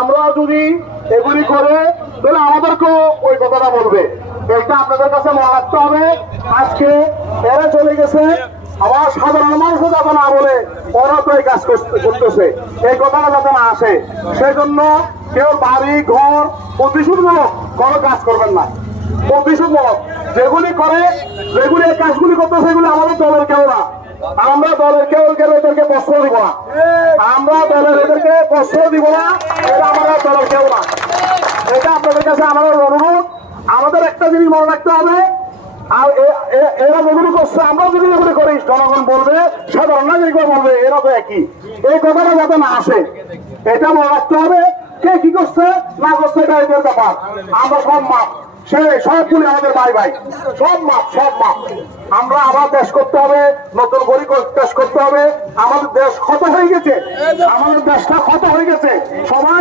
আমরা যদি এগুলি করে তাহলে আমাদেরকেও ওই কথাটা বলবে। এটা আপনাদের কাছে মনে রাখতে হবে। আজকে এরা চলে গেছে, আবার সাধারণ মানুষও যাতে না বলে ওরা তো এই কাজ করতেছে, এই কথাটা যাতে না আসে। সেই জন্য কেউ বাড়ি ঘর প্রতিশোধমূলক কোনো কাজ করবেন না। প্রতিশোধমূলক যেগুলি করে, যেগুলি এই কাজগুলি করতেছে, সেগুলি আমাদের দলের কেউ না। আমরা দলের কেউ এদেরকে প্রশ্ন দিব না, আমরা দলের এদেরকে প্রশ্ন দিব না। এটা আমাদের দলের কেউ না। এটা আপনাদের কাছে আমাদের অনুরোধ। আমাদের একটা জিনিস মনে রাখতে হবে, আর এরা যেগুলো করছে আমরা যদি এগুলো করি, জনগণ বলবে, সাধারণ নাগরিকরা বলবে এরা তো একই। এই কথাটা যাতে না আসে এটা মনে রাখতে হবে। কে কি করছে না করছে এটা এদের ব্যাপার। আমরা সব মাপ, সে সব তুলে আমাদের ভাই ভাই, সব মাপ, সব মাপ। আমরা আবার দেশ করতে হবে, নতুন করে দেশ করতে হবে। আমাদের দেশ ক্ষত হয়ে গেছে, আমাদের দেশটা ক্ষত হয়ে গেছে। সবাই